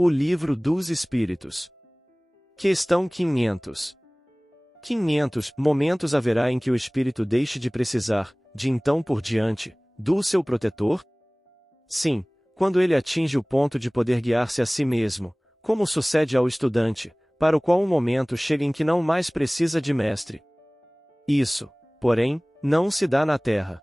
O Livro dos Espíritos. Questão 500. 500 momentos haverá em que o espírito deixe de precisar, de então por diante, do seu protetor? Sim, quando ele atinge o ponto de poder guiar-se a si mesmo, como sucede ao estudante, para o qual um momento chega em que não mais precisa de mestre. Isso, porém, não se dá na Terra.